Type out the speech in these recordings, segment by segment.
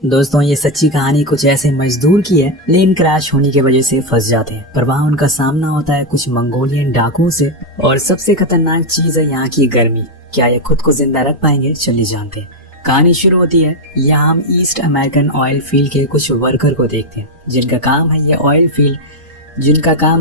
दोस्तों ये सच्ची कहानी कुछ ऐसे मजदूर की है, प्लेन क्रैश होने की वजह से फंस जाते हैं, पर वहाँ उनका सामना होता है कुछ मंगोलियन डाकुओं से। और सबसे खतरनाक चीज है यहाँ की गर्मी। क्या ये खुद को जिंदा रख पाएंगे, चलिए जानते हैं। कहानी शुरू होती है, यहाँ हम ईस्ट अमेरिकन ऑयल फील्ड के कुछ वर्कर को देखते हैं जिनका काम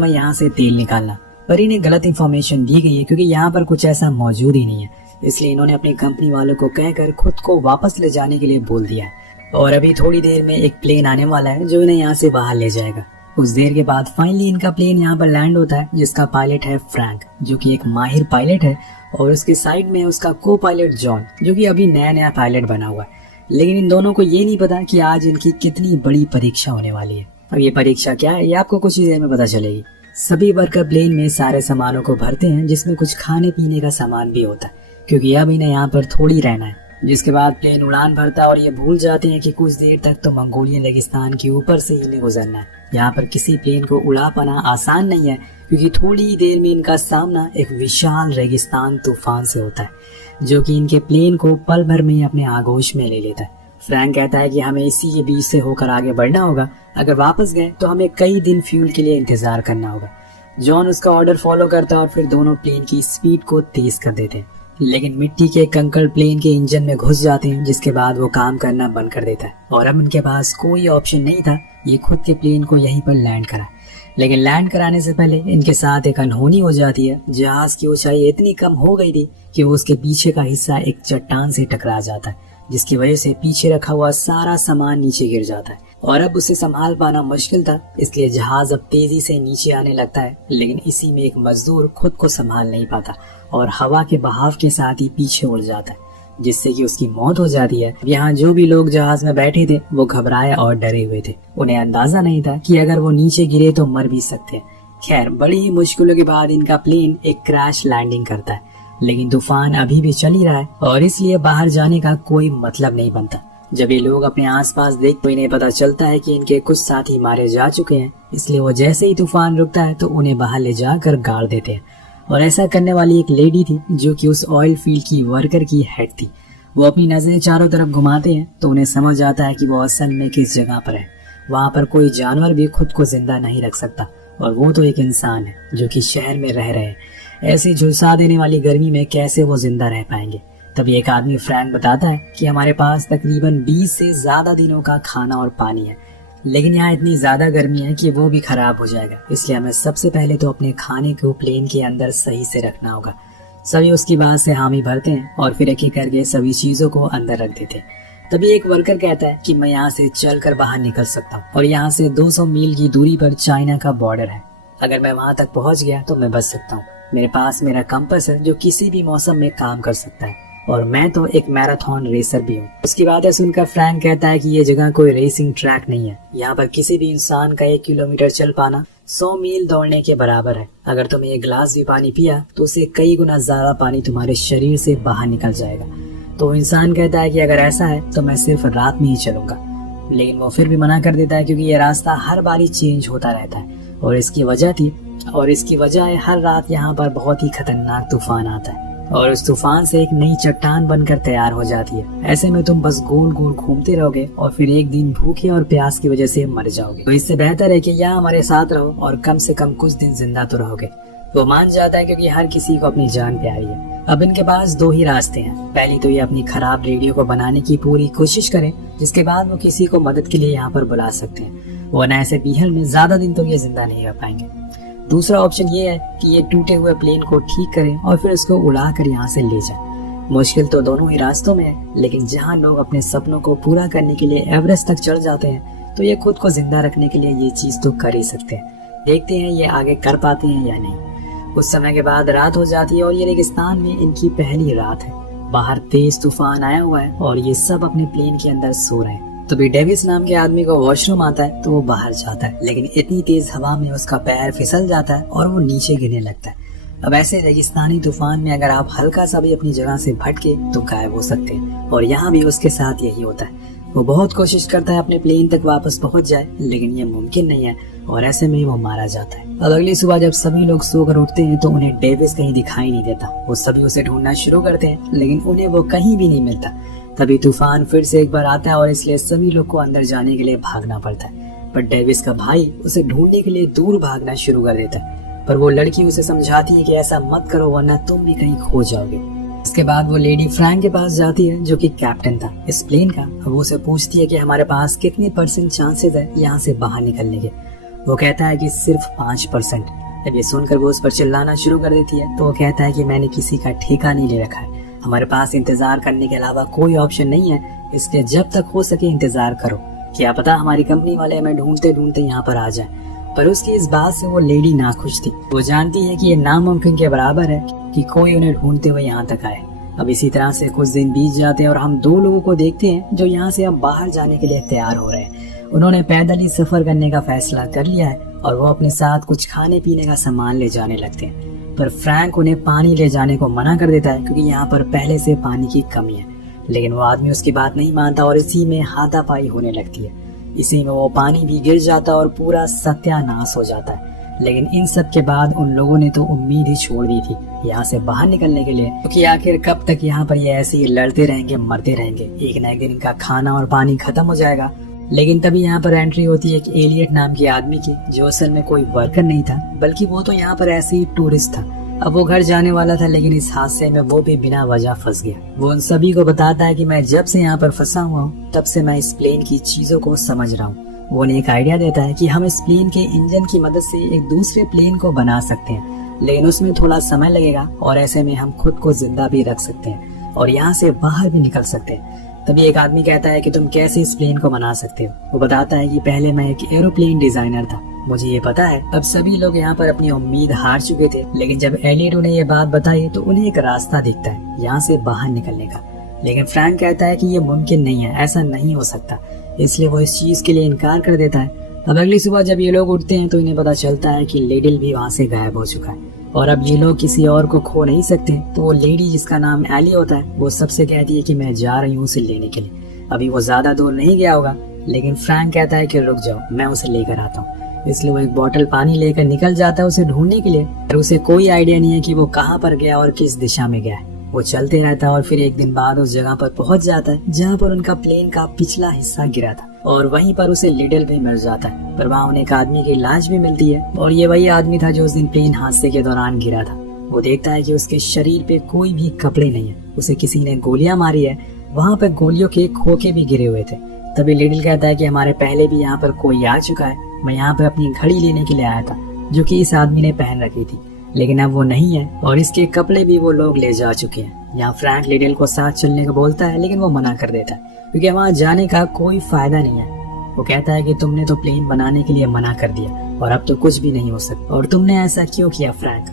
है यहाँ से तेल निकालना। पर इन्हें गलत इन्फॉर्मेशन दी गई है क्योंकि यहाँ पर कुछ ऐसा मौजूद ही नहीं है, इसलिए इन्होंने अपनी कंपनी वालों को कहकर खुद को वापस ले जाने के लिए बोल दिया है। और अभी थोड़ी देर में एक प्लेन आने वाला है जो इन्हें यहाँ से बाहर ले जाएगा। कुछ देर के बाद फाइनली इनका प्लेन यहाँ पर लैंड होता है, जिसका पायलट है फ्रैंक, जो कि एक माहिर पायलट है, और उसके साइड में उसका को पायलट जॉन, जो कि अभी नया पायलट बना हुआ है। लेकिन इन दोनों को ये नहीं पता कि आज इनकी कितनी बड़ी परीक्षा होने वाली है। अब ये परीक्षा क्या है, ये आपको कुछ ही देर में पता चलेगी। सभी वर्कर प्लेन में सारे सामानों को भरते हैं, जिसमें कुछ खाने पीने का सामान भी होता है, क्योंकि अब इन्हें यहाँ पर थोड़ी रहना है। जिसके बाद प्लेन उड़ान भरता है और ये भूल जाते हैं कि कुछ देर तक तो मंगोलियन रेगिस्तान के ऊपर से इन्हें गुजरना है। यहाँ पर किसी प्लेन को उड़ा पाना आसान नहीं है, क्योंकि थोड़ी ही देर में इनका सामना एक विशाल रेगिस्तान तूफान से होता है, जो कि इनके प्लेन को पल भर में अपने आगोश में ले लेता है। फ्रैंक कहता है कि हमें इसी के बीच से होकर आगे बढ़ना होगा, अगर वापस गए तो हमें कई दिन फ्यूल के लिए इंतजार करना होगा। जॉन उसका ऑर्डर फॉलो करता है और फिर दोनों प्लेन की स्पीड को तेज कर देते हैं, लेकिन मिट्टी के कंकड़ प्लेन के इंजन में घुस जाते हैं, जिसके बाद वो काम करना बंद कर देता है। और अब इनके पास कोई ऑप्शन नहीं था, ये खुद के प्लेन को यहीं पर लैंड करा। लेकिन लैंड कराने से पहले इनके साथ एक अनहोनी हो जाती है। जहाज की ऊंचाई इतनी कम हो गई थी कि वो उसके पीछे का हिस्सा एक चट्टान से टकरा जाता है, जिसकी वजह से पीछे रखा हुआ सारा सामान नीचे गिर जाता है। और अब उसे संभाल पाना मुश्किल था, इसलिए जहाज अब तेजी से नीचे आने लगता है। लेकिन इसी में एक मजदूर खुद को संभाल नहीं पाता और हवा के बहाव के साथ ही पीछे उड़ जाता है, जिससे कि उसकी मौत हो जाती है। यहाँ जो भी लोग जहाज में बैठे थे वो घबराए और डरे हुए थे। उन्हें अंदाजा नहीं था कि अगर वो नीचे गिरे तो मर भी सकते हैं। खैर, बड़ी ही मुश्किलों के बाद इनका प्लेन एक क्रैश लैंडिंग करता है, लेकिन तूफान अभी भी चल ही रहा है और इसलिए बाहर जाने का कोई मतलब नहीं बनता। जब ये लोग अपने आसपास देखते तो इन्हें पता चलता है कि इनके कुछ साथी मारे जा चुके हैं, इसलिए वो जैसे ही तूफान रुकता है तो उन्हें बाहर ले जाकर गाड़ देते हैं। और ऐसा करने वाली एक लेडी थी जो कि उस ऑयल फील्ड की वर्कर की हेड थी। वो अपनी नजरें चारों तरफ घुमाते हैं तो उन्हें समझ आता है कि वो असल में किस जगह पर है। वहाँ पर कोई जानवर भी खुद को जिंदा नहीं रख सकता, और वो तो एक इंसान है जो कि शहर में रह रहे हैं। ऐसी झुलसा देने वाली गर्मी में कैसे वो जिंदा रह पाएंगे। तभी एक आदमी फ्रैंक बताता है कि हमारे पास तकरीबन 20 से ज्यादा दिनों का खाना और पानी है, लेकिन यहाँ इतनी ज्यादा गर्मी है कि वो भी खराब हो जाएगा, इसलिए हमें सबसे पहले तो अपने खाने को प्लेन के अंदर सही से रखना होगा। सभी उसकी बात से हामी भरते हैं और फिर एक एक करके सभी चीजों को अंदर रख देते हैं। तभी एक वर्कर कहता है कि मैं यहाँ से चलकर बाहर निकल सकता हूँ, और यहाँ से 200 मील की दूरी पर चाइना का बॉर्डर है। अगर मैं वहाँ तक पहुँच गया तो मैं बच सकता हूँ। मेरे पास मेरा कंपास है जो किसी भी मौसम में काम कर सकता है, और मैं तो एक मैराथन रेसर भी हूँ। उसकी बातें सुनकर फ्रैंक कहता है कि ये जगह कोई रेसिंग ट्रैक नहीं है। यहाँ पर किसी भी इंसान का 1 किलोमीटर चल पाना 100 मील दौड़ने के बराबर है। अगर तुमने एक गिलास भी पानी पिया तो उससे कई गुना ज्यादा पानी तुम्हारे शरीर से बाहर निकल जाएगा। तो इंसान कहता है कि अगर ऐसा है तो मैं सिर्फ रात में ही चलूंगा, लेकिन वो फिर भी मना कर देता है क्योंकि ये रास्ता हर बारी चेंज होता रहता है, और इसकी वजह है हर रात यहाँ पर बहुत ही खतरनाक तूफान आता है, और उस तूफान से एक नई चट्टान बनकर तैयार हो जाती है। ऐसे में तुम बस गोल गोल घूमते रहोगे और फिर एक दिन भूखे और प्यास की वजह से मर जाओगे। तो इससे बेहतर है कि यहाँ हमारे साथ रहो और कम से कम कुछ दिन जिंदा तो रहोगे। वो मान जाता है क्योंकि हर किसी को अपनी जान प्यारी है। अब इनके पास 2 ही रास्ते हैं। पहली तो ये अपनी खराब रेडियो को बनाने की पूरी कोशिश करें, जिसके बाद वो किसी को मदद के लिए यहाँ पर बुला सकते हैं, वरना ऐसे पीहल में ज्यादा दिन तो ये जिंदा नहीं रह पाएंगे। दूसरा ऑप्शन ये है कि ये टूटे हुए प्लेन को ठीक करें और फिर उसको उड़ाकर यहाँ से ले जाएं। मुश्किल तो दोनों ही रास्तों में है, लेकिन जहाँ लोग अपने सपनों को पूरा करने के लिए एवरेस्ट तक चढ़ जाते हैं, तो ये खुद को जिंदा रखने के लिए ये चीज तो कर ही सकते हैं। देखते हैं ये आगे कर पाते हैं या नहीं। कुछ समय के बाद रात हो जाती है और ये रेगिस्तान में इनकी पहली रात है। बाहर तेज तूफान आया हुआ है और ये सब अपने प्लेन के अंदर सो रहे हैं। तभी डेविस नाम के आदमी को वॉशरूम आता है तो वो बाहर जाता है, लेकिन इतनी तेज हवा में उसका पैर फिसल जाता है और वो नीचे गिरने लगता है। अब ऐसे रेगिस्तानी तूफान में अगर आप हल्का सा भी अपनी जगह से भटके तो गायब हो सकते हैं, और यहाँ भी उसके साथ यही होता है। वो बहुत कोशिश करता है अपने प्लेन तक वापस पहुंच जाए, लेकिन ये मुमकिन नहीं है और ऐसे में वो मारा जाता है। अब अगली सुबह जब सभी लोग सोकर उठते हैं तो उन्हें डेविस कहीं दिखाई नहीं देता। वो सभी उसे ढूंढना शुरू करते हैं, लेकिन उन्हें वो कहीं भी नहीं मिलता। तभी तूफान फिर से एक बार आता है और इसलिए सभी लोग को अंदर जाने के लिए भागना पड़ता है। पर डेविस का भाई उसे ढूंढने के लिए दूर भागना शुरू कर देता है, पर वो लड़की उसे समझाती है कि ऐसा मत करो वरना तुम भी कहीं खो जाओगे। इसके बाद वो लेडी फ्रैंक के पास जाती है जो कि कैप्टन था इस प्लेन का। अब वो उसे पूछती है कि हमारे पास कितने % चांसेस है यहाँ से बाहर निकलने के। वो कहता है कि सिर्फ 5%। अब ये सुनकर वो उस पर चिल्लाना शुरू कर देती है तो वो कहता है कि मैंने किसी का ठेका नहीं ले रखा है, हमारे पास इंतजार करने के अलावा कोई ऑप्शन नहीं है, इसलिए जब तक हो सके इंतजार करो, क्या पता हमारी कंपनी वाले हमें ढूंढते ढूंढते यहाँ पर आ जाए। पर उसकी इस बात से वो लेडी नाखुश थी। वो जानती है कि ये नामुमकिन के बराबर है कि कोई उन्हें ढूंढते हुए यहाँ तक आए। अब इसी तरह से कुछ दिन बीत जाते हैं और हम 2 लोगों को देखते हैं जो यहाँ से अब बाहर जाने के लिए तैयार हो रहे हैं। उन्होंने पैदल ही सफर करने का फैसला कर लिया है और वो अपने साथ कुछ खाने पीने का सामान ले जाने लगते हैं। पर फ्रैंक उन्हें पानी ले जाने को मना कर देता है क्योंकि यहाँ पर पहले से पानी की कमी है। लेकिन वो आदमी उसकी बात नहीं मानता और इसी में हाथापाई होने लगती है। इसी में वो पानी भी गिर जाता है और पूरा सत्यानाश हो जाता है। लेकिन इन सब के बाद उन लोगों ने तो उम्मीद ही छोड़ दी थी यहाँ से बाहर निकलने के लिए, क्योंकि आखिर कब तक यहाँ पर ये ऐसे ही लड़ते रहेंगे, मरते रहेंगे। एक ना एक दिन इनका खाना और पानी खत्म हो जाएगा। लेकिन तभी यहाँ पर एंट्री होती है एक एलियट नाम के आदमी की, जो असल में कोई वर्कर नहीं था बल्कि वो तो यहाँ पर ऐसे ही टूरिस्ट था। अब वो घर जाने वाला था लेकिन इस हादसे में वो भी बिना वजह फंस गया। वो उन सभी को बताता है कि मैं जब से यहाँ पर फंसा हुआ हूँ तब से मैं इस प्लेन की चीजों को समझ रहा हूँ। वो उन्हें एक आइडिया देता है कि हम इस प्लेन के इंजन की मदद से एक दूसरे प्लेन को बना सकते हैं, लेकिन उसमें थोड़ा समय लगेगा और ऐसे में हम खुद को जिंदा भी रख सकते हैं और यहाँ से बाहर भी निकल सकते हैं। तभी एक आदमी कहता है कि तुम कैसे इस प्लेन को बना सकते हो। वो बताता है कि पहले मैं एक एरोप्लेन डिजाइनर था, मुझे ये पता है। अब सभी लोग यहाँ पर अपनी उम्मीद हार चुके थे, लेकिन जब एलियट उन्हें ये बात बताई तो उन्हें एक रास्ता दिखता है यहाँ से बाहर निकलने का। लेकिन फ्रैंक कहता है कि ये मुमकिन नहीं है, ऐसा नहीं हो सकता, इसलिए वो इस चीज के लिए इनकार कर देता है। अब अगली सुबह जब ये लोग उठते हैं तो इन्हें पता चलता है कि लेडिल भी वहाँ से गायब हो चुका है और अब ये लोग किसी और को खो नहीं सकते। तो वो लेडी जिसका नाम एली होता है वो सबसे कहती है कि मैं जा रही हूँ उसे लेने के लिए। अभी वो ज्यादा दूर नहीं गया होगा, लेकिन फ्रैंक कहता है कि रुक जाओ, मैं उसे लेकर आता हूँ। इसलिए वो एक बोतल पानी लेकर निकल जाता है उसे ढूंढने के लिए, पर उसे कोई आइडिया नहीं है कि वो कहाँ पर गया और किस दिशा में गया है। वो चलते रहता है और फिर एक दिन बाद उस जगह पर पहुंच जाता है जहाँ पर उनका प्लेन का पिछला हिस्सा गिरा था और वहीं पर उसे लिडल भी मिल जाता है। पर वहाँ उन्हें एक आदमी की लाश भी मिलती है और ये वही आदमी था जो उस दिन प्लेन हादसे के दौरान गिरा था। वो देखता है कि उसके शरीर पे कोई भी कपड़े नहीं है, उसे किसी ने गोलियां मारी है, वहाँ पे गोलियों के खोखे भी गिरे हुए थे। तभी लिडल कहता है कि हमारे पहले भी यहाँ पर कोई आ चुका है, मैं यहाँ पर अपनी घड़ी लेने के लिए आया था जो कि इस आदमी ने पहन रखी थी, लेकिन अब वो नहीं है और इसके कपड़े भी वो लोग ले जा चुके हैं। यहाँ फ्रैंक लिडल को साथ चलने को बोलता है लेकिन वो मना कर देता है क्योंकि वहाँ जाने का कोई फायदा नहीं है। वो कहता है कि तुमने तो प्लेन बनाने के लिए मना कर दिया और अब तो कुछ भी नहीं हो सकता, और तुमने ऐसा क्यों किया फ्रैंक?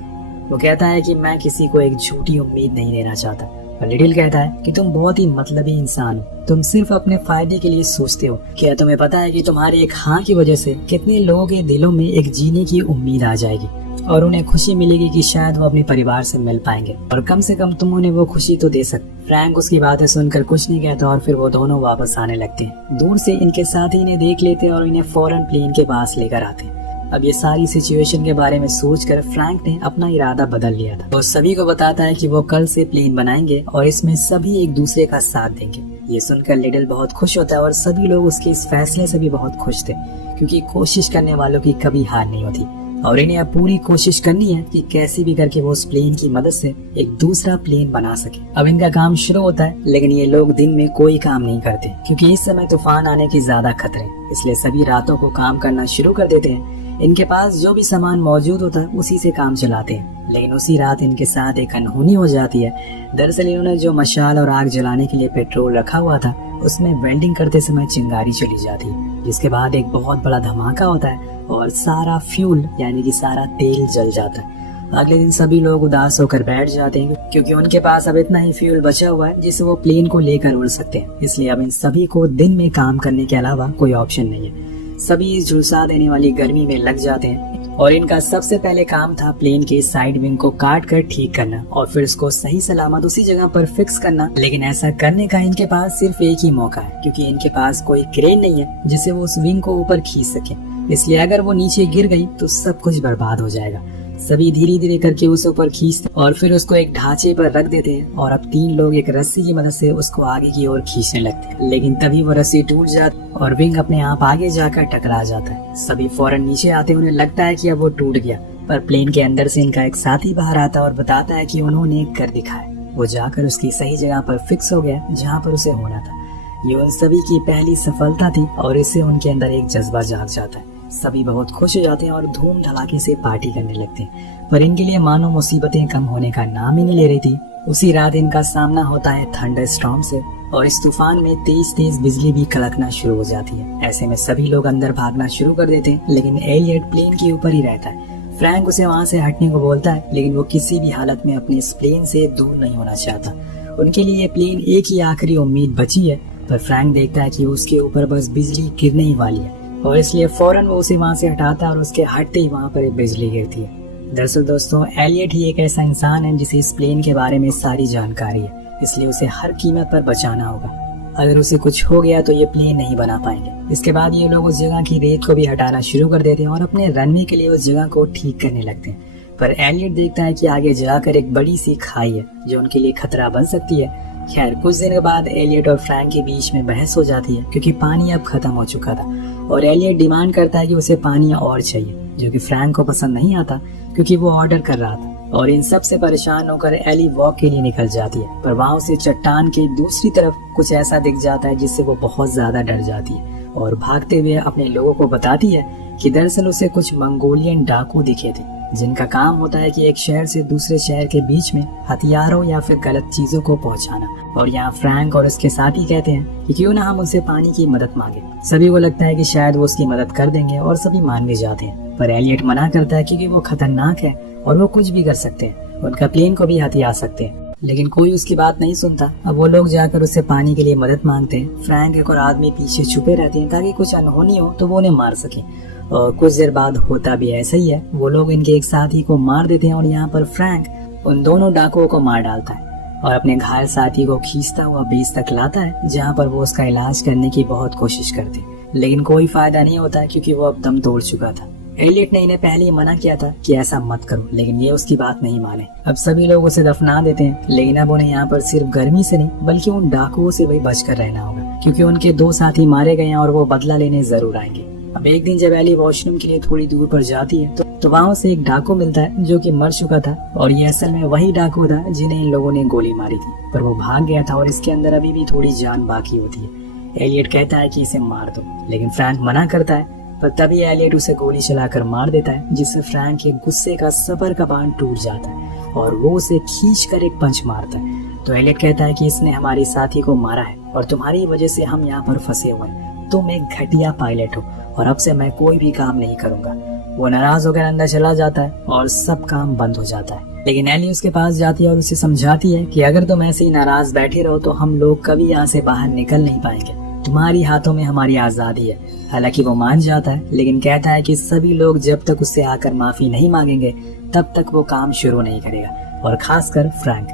वो कहता है कि मैं किसी को एक झूठी उम्मीद नहीं देना चाहता। और लिडल कहता है कि तुम बहुत ही मतलबी इंसान हो, तुम सिर्फ अपने फायदे के लिए सोचते हो। क्या तुम्हें पता है कि तुम्हारे एक हाँ की वजह से कितने लोगों के दिलों में एक जीने की उम्मीद आ जाएगी और उन्हें खुशी मिलेगी कि शायद वो अपने परिवार से मिल पाएंगे और कम से कम तुम उन्हें वो खुशी तो दे सकते। फ्रैंक उसकी बातें सुनकर कुछ नहीं कहता और फिर वो दोनों वापस आने लगते हैं। दूर से इनके साथी इन्हें देख लेते हैं और इन्हें फौरन प्लेन के पास लेकर आते हैं। अब ये सारी सिचुएशन के बारे में सोचकर फ्रैंक ने अपना इरादा बदल लिया था। वो सभी को बताता है कि वो कल से प्लेन बनाएंगे और इसमें सभी एक दूसरे का साथ देंगे। ये सुनकर लिडल बहुत खुश होता है और सभी लोग उसके इस फैसले से भी बहुत खुश थे क्योंकि कोशिश करने वालों की कभी हार नहीं होती और इन्हें अब पूरी कोशिश करनी है कि कैसे भी करके वो उस प्लेन की मदद से एक दूसरा प्लेन बना सके। अब इनका काम शुरू होता है, लेकिन ये लोग दिन में कोई काम नहीं करते क्योंकि इस समय तूफान आने की ज्यादा खतरे, इसलिए सभी रातों को काम करना शुरू कर देते हैं। इनके पास जो भी सामान मौजूद होता है उसी से काम चलाते हैं, लेकिन उसी रात इनके साथ एक अनहोनी हो जाती है। दरअसल इन्होंने जो मशाल और आग जलाने के लिए पेट्रोल रखा हुआ था उसमें वेल्डिंग करते समय चिंगारी चली जाती है, जिसके बाद एक बहुत बड़ा धमाका होता है और सारा फ्यूल यानी कि सारा तेल जल जाता है। अगले दिन सभी लोग उदास होकर बैठ जाते हैं क्योंकि उनके पास अब इतना ही फ्यूल बचा हुआ है जिससे वो प्लेन को लेकर उड़ सकते हैं। इसलिए अब इन सभी को दिन में काम करने के अलावा कोई ऑप्शन नहीं है। सभी इस झुलसा देने वाली गर्मी में लग जाते हैं और इनका सबसे पहले काम था प्लेन के साइड विंग को काट कर ठीक करना और फिर उसको सही सलामत उसी जगह पर फिक्स करना। लेकिन ऐसा करने का इनके पास सिर्फ एक ही मौका है क्योंकि इनके पास कोई क्रेन नहीं है जिससे वो उस विंग को ऊपर खींच सके। इसलिए अगर वो नीचे गिर गई तो सब कुछ बर्बाद हो जाएगा। सभी धीरे धीरे करके उस ऊपर खींचते और फिर उसको एक ढांचे पर रख देते हैं और अब 3 लोग एक रस्सी की मदद से उसको आगे की ओर खींचने लगते हैं। लेकिन तभी वो रस्सी टूट जाती और विंग अपने आप आगे जाकर टकरा जाता है। सभी फौरन नीचे आते, उन्हें लगता है कि अब वो टूट गया, पर प्लेन के अंदर से इनका एक साथी बाहर आता और बताता है कि उन्होंने कर दिखाया। वो जाकर उसकी सही जगह पर फिक्स हो गया जहाँ पर उसे होना था। ये उन सभी की पहली सफलता थी और इससे उनके अंदर एक जज्बा जाग जाता है। सभी बहुत खुश हो जाते हैं और धूम धड़ाके से पार्टी करने लगते हैं, पर इनके लिए मानो मुसीबतें कम होने का नाम ही नहीं ले रही थी। उसी रात इनका सामना होता है थंडर स्टॉर्म से और इस तूफान में तेज तेज बिजली भी कड़कना शुरू हो जाती है। ऐसे में सभी लोग अंदर भागना शुरू कर देते हैं, लेकिन एलियट प्लेन के ऊपर ही रहता है। फ्रैंक उसे वहाँ से हटने को बोलता है, लेकिन वो किसी भी हालत में अपने इस प्लेन से दूर नहीं होना चाहता। उनके लिए ये प्लेन एक ही आखिरी उम्मीद बची है, पर फ्रैंक देखता है कि उसके ऊपर बस बिजली गिरने ही वाली है और इसलिए फौरन वो उसे वहाँ से हटाता है और उसके हटते ही वहाँ पर बिजली गिरती है। दरअसल दोस्तों, एलियट ही एक ऐसा इंसान है जिसे इस प्लेन के बारे में सारी जानकारी है, इसलिए उसे हर कीमत पर बचाना होगा। अगर उसे कुछ हो गया तो ये प्लेन नहीं बना पाएंगे। इसके बाद ये लोग उस जगह की रेत को भी हटाना शुरू कर देते हैं और अपने रनवे के लिए उस जगह को ठीक करने लगते हैं। पर एलियट देखता है कि आगे जाकर एक बड़ी सी खाई है जो उनके लिए खतरा बन सकती है। खैर, कुछ दिन बाद एलियट और फ्रैंक के बीच में बहस हो जाती है क्योंकि पानी अब खत्म हो चुका था और एलियट डिमांड करता है कि उसे पानी और चाहिए, जो कि फ्रैंक को पसंद नहीं आता क्योंकि वो ऑर्डर कर रहा था। और इन सब से परेशान होकर एली वॉक के लिए निकल जाती है, पर वहाँ उसे चट्टान के दूसरी तरफ कुछ ऐसा दिख जाता है जिससे वो बहुत ज्यादा डर जाती है और भागते हुए अपने लोगों को बताती है कि दरअसल उसे कुछ मंगोलियन डाकू दिखे थे जिनका काम होता है कि एक शहर से दूसरे शहर के बीच में हथियारों या फिर गलत चीजों को पहुंचाना। और यहाँ फ्रैंक और उसके साथी कहते हैं कि क्यों ना हम उनसे पानी की मदद मांगे। सभी को लगता है कि शायद वो उसकी मदद कर देंगे और सभी मान भी जाते हैं, पर एलियट मना करता है क्योंकि वो खतरनाक है और वो कुछ भी कर सकते हैं, उनका प्लेन को भी हथिया सकते हैं। लेकिन कोई उसकी बात नहीं सुनता। अब वो लोग जाकर उससे पानी के लिए मदद मांगते हैं। फ्रैंक एक और आदमी पीछे छुपे रहते हैं ताकि कुछ अनहोनी हो तो वो उन्हें मार सके। और कुछ देर बाद होता भी ऐसा ही है, वो लोग इनके एक साथी को मार देते हैं और यहाँ पर फ्रैंक उन दोनों डाकुओं को मार डालता है और अपने घायल साथी को खींचता हुआ बेस तक लाता है, जहाँ पर वो उसका इलाज करने की बहुत कोशिश करते हैं, लेकिन कोई फायदा नहीं होता क्योंकि वो अब दम तोड़ चुका था। एलियट ने इन्हें पहले ही मना किया था कि ऐसा मत करो, लेकिन ये उसकी बात नहीं माने। अब सभी लोग उसे दफना देते हैं, लेकिन अब उन्हें यहाँ पर सिर्फ गर्मी से नहीं बल्कि उन डाकुओं से भी बचकर रहना होगा क्योंकि उनके 2 साथी मारे गए हैं और वो बदला लेने जरूर आएंगे। अब एक दिन जब एली वॉशरूम के लिए थोड़ी दूर पर जाती है तो वहाँ से एक डाकू मिलता है जो कि मर चुका था और ये असल में वही डाकू था जिन्हें इन लोगों ने गोली मारी थी, पर वो भाग गया था और इसके अंदर अभी भी थोड़ी जान बाकी होती है। एलियट कहता है कि इसे मार दो, लेकिन फ्रैंक मना करता है, पर तभी एलियट उसे गोली चलाकर मार देता है, जिससे फ्रैंक के गुस्से का सबर का बांध टूट जाता है और वो उसे खींचकर एक पंच मारता है। तो एलियट कहता है कि इसने हमारे साथी को मारा है और तुम्हारी वजह से हम यहाँ पर फंसे हुए हैं। तुम एक घटिया पायलट हो और अब से मैं कोई भी काम नहीं करूंगा। वो नाराज होकर अंदर चला जाता है और सब काम बंद हो जाता है। लेकिन एली उसके पास जाती है और उसे समझाती है कि अगर तुम ऐसे ही नाराज बैठे रहो तो हम लोग कभी यहाँ से बाहर निकल नहीं पाएंगे। तुम्हारी हाथों में हमारी आजादी है। हालांकि वो मान जाता है, लेकिन कहता है कि सभी लोग जब तक उससे आकर माफी नहीं मांगेंगे तब तक वो काम शुरू नहीं करेगा, और खासकर फ्रैंक।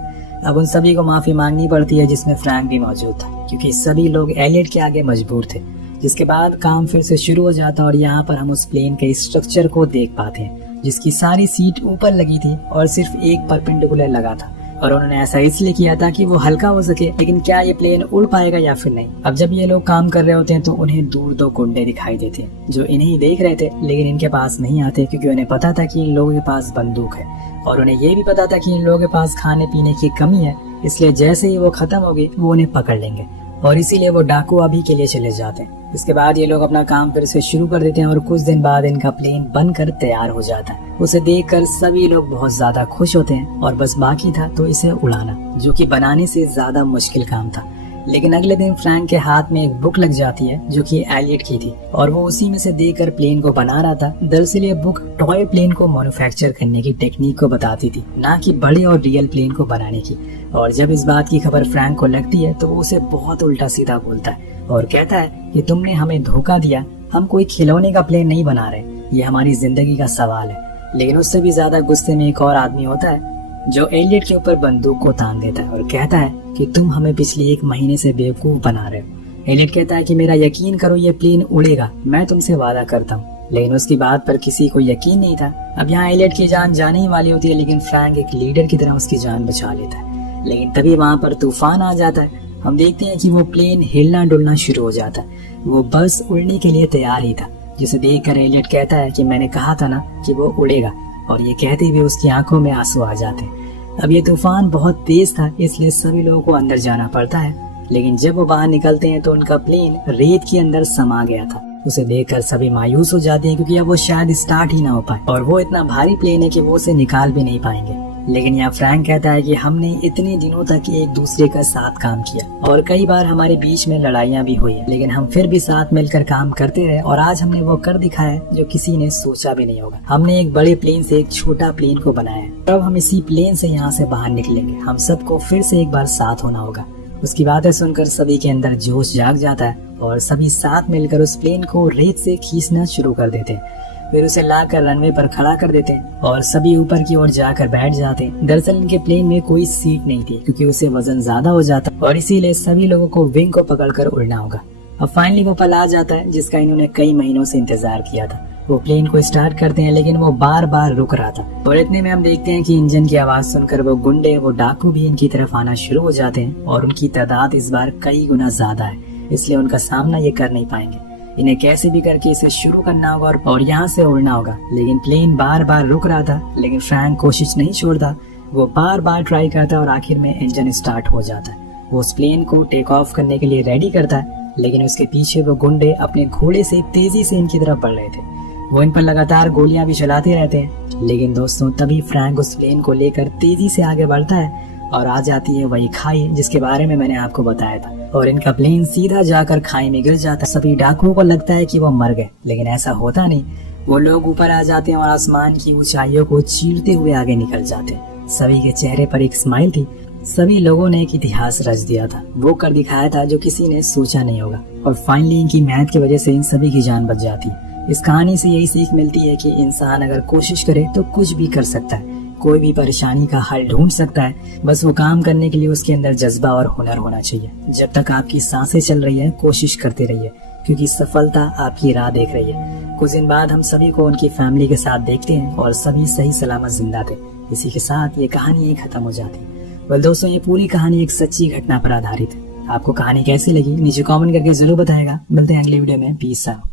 अब उन सभी को माफी मांगनी पड़ती है, जिसमें फ्रैंक भी मौजूद था, क्योंकि सभी लोग एलियट के आगे मजबूर थे। जिसके बाद काम फिर से शुरू हो जाता और यहाँ पर हम उस प्लेन के स्ट्रक्चर को देख पाते हैं, जिसकी सारी सीट ऊपर लगी थी और सिर्फ एक परपेंडिकुलर लगा था। और उन्होंने ऐसा इसलिए किया था कि वो हल्का हो सके, लेकिन क्या ये प्लेन उड़ पाएगा या फिर नहीं। अब जब ये लोग काम कर रहे होते हैं तो उन्हें दूर 2 गुंडे दिखाई देते हैं जो इन्हें ही देख रहे थे, लेकिन इनके पास नहीं आते क्योंकि उन्हें पता था कि इन लोगों के पास बंदूक है और उन्हें ये भी पता था कि इन लोगों के पास खाने पीने की कमी है, इसलिए जैसे ही वो खत्म होगी वो उन्हें पकड़ लेंगे और इसीलिए वो डाकू अभी के लिए चले जाते हैं। इसके बाद ये लोग अपना काम फिर से शुरू कर देते हैं और कुछ दिन बाद इनका प्लेन बनकर तैयार हो जाता है। उसे देखकर सभी लोग बहुत ज्यादा खुश होते हैं और बस बाकी था तो इसे उड़ाना, जो कि बनाने से ज्यादा मुश्किल काम था। लेकिन अगले दिन फ्रैंक के हाथ में एक बुक लग जाती है जो कि एलियट की थी और वो उसी में से देखकर प्लेन को बना रहा था। दरअसल ये बुक टॉय प्लेन को मैन्युफैक्चर करने की टेक्निक को बताती थी, ना कि बड़े और रियल प्लेन को बनाने की। और जब इस बात की खबर फ्रैंक को लगती है तो वो उसे बहुत उल्टा सीधा बोलता है और कहता है कि तुमने हमें धोखा दिया, हम कोई खिलौने का प्लेन नहीं बना रहे, ये हमारी जिंदगी का सवाल है। लेकिन उससे भी ज्यादा गुस्से में एक और आदमी होता है जो एलियट के ऊपर बंदूक को तान देता है और कहता है कि तुम हमें पिछले 1 महीने से बेवकूफ बना रहे हो। एलियट कहता है कि मेरा यकीन करो, ये प्लेन उड़ेगा, मैं तुमसे वादा करता हूँ। लेकिन उसकी बात पर किसी को यकीन नहीं था। अब यहाँ एलियट की जान जाने ही वाली होती है, लेकिन फ्रैंक एक लीडर की तरह उसकी जान बचा लेता है। लेकिन तभी वहाँ पर तूफान आ जाता है। हम देखते हैं कि वो प्लेन हिलना डुलना शुरू हो जाता है। वो बस उड़ने के लिए तैयार ही था, जिसे देखकर एलियट कहता है कि मैंने कहा था ना कि वो उड़ेगा, और ये कहते हुए उसकी आंखों में आंसू आ जाते हैं। अब ये तूफान बहुत तेज था, इसलिए सभी लोगों को अंदर जाना पड़ता है। लेकिन जब वो बाहर निकलते हैं तो उनका प्लेन रेत के अंदर समा गया था। उसे देखकर सभी मायूस हो जाते हैं, क्योंकि अब वो शायद स्टार्ट ही ना हो पाए, और वो इतना भारी प्लेन है कि वो उसे निकाल भी नहीं पाएंगे। लेकिन यहाँ फ्रैंक कहता है कि हमने इतने दिनों तक एक दूसरे का साथ काम किया, और कई बार हमारे बीच में लड़ाइयाँ भी हुई, लेकिन हम फिर भी साथ मिलकर काम करते रहे, और आज हमने वो कर दिखाया जो किसी ने सोचा भी नहीं होगा। हमने एक बड़े प्लेन से एक छोटा प्लेन को बनाया। अब हम इसी प्लेन से यहाँ से बाहर निकलेंगे। हम सबको फिर से एक बार साथ होना होगा। उसकी बातें सुनकर सभी के अंदर जोश जाग जाता है, और सभी साथ मिलकर उस प्लेन को रेत से खींचना शुरू कर देते हैं। फिर उसे लाकर रनवे पर खड़ा कर देते हैं, और सभी ऊपर की ओर जाकर बैठ जाते हैं। दरअसल इनके प्लेन में कोई सीट नहीं थी, क्योंकि उसे वजन ज्यादा हो जाता, और इसीलिए सभी लोगों को विंग को पकड़कर उड़ना होगा। अब फाइनली वो पल आ जाता है जिसका इन्होंने कई महीनों से इंतजार किया था। वो प्लेन को स्टार्ट करते हैं, लेकिन वो बार बार रुक रहा था, और इतने में हम देखते हैं कि इंजन की आवाज सुनकर वो गुंडे, वो डाकू भी इनकी तरफ आना शुरू हो जाते हैं, और उनकी तादाद इस बार कई गुना ज्यादा है, इसलिए उनका सामना ये कर नहीं पाएंगे। इन्हें कैसे भी करके इसे शुरू करना होगा और यहाँ से उड़ना होगा। लेकिन प्लेन बार बार रुक रहा था, लेकिन फ्रैंक कोशिश नहीं छोड़ता। वो बार बार ट्राई करता है, और आखिर में इंजन स्टार्ट हो जाता है। वो उस प्लेन को टेक ऑफ करने के लिए रेडी करता है, लेकिन उसके पीछे वो गुंडे अपने घोड़े से तेजी से इनकी तरफ बढ़ रहे थे। वो इन पर लगातार गोलियां भी चलाते रहते हैं। लेकिन दोस्तों, तभी फ्रैंक उस प्लेन को लेकर तेजी से आगे बढ़ता है, और आ जाती है वही खाई जिसके बारे में मैंने आपको बताया था, और इनका प्लेन सीधा जाकर खाई में गिर जाता है। सभी डाकुओं को लगता है कि वो मर गए, लेकिन ऐसा होता नहीं। वो लोग ऊपर आ जाते हैं और आसमान की ऊंचाइयों को चीरते हुए आगे निकल जाते हैं। सभी के चेहरे पर एक स्माइल थी। सभी लोगों ने एक इतिहास रच दिया था, वो कर दिखाया था जो किसी ने सोचा नहीं होगा, और फाइनली इनकी मेहनत की वजह से इन सभी की जान बच जाती है। इस कहानी से यही सीख मिलती है कि इंसान अगर कोशिश करे तो कुछ भी कर सकता है, कोई भी परेशानी का हल ढूंढ सकता है। बस वो काम करने के लिए उसके अंदर जज्बा और हुनर होना चाहिए। जब तक आपकी सांसें चल रही है, कोशिश करते रहिए, क्योंकि सफलता आपकी राह देख रही है। कुछ दिन बाद हम सभी को उनकी फैमिली के साथ देखते हैं, और सभी सही सलामत जिंदा थे। इसी के साथ ये कहानी यहीं खत्म हो जाती है। वेल दोस्तों, ये पूरी कहानी एक सच्ची घटना पर आधारित है। आपको कहानी कैसी लगी नीचे कमेंट करके जरूर बताएगा। मिलते हैं अगले वीडियो में। Peace out.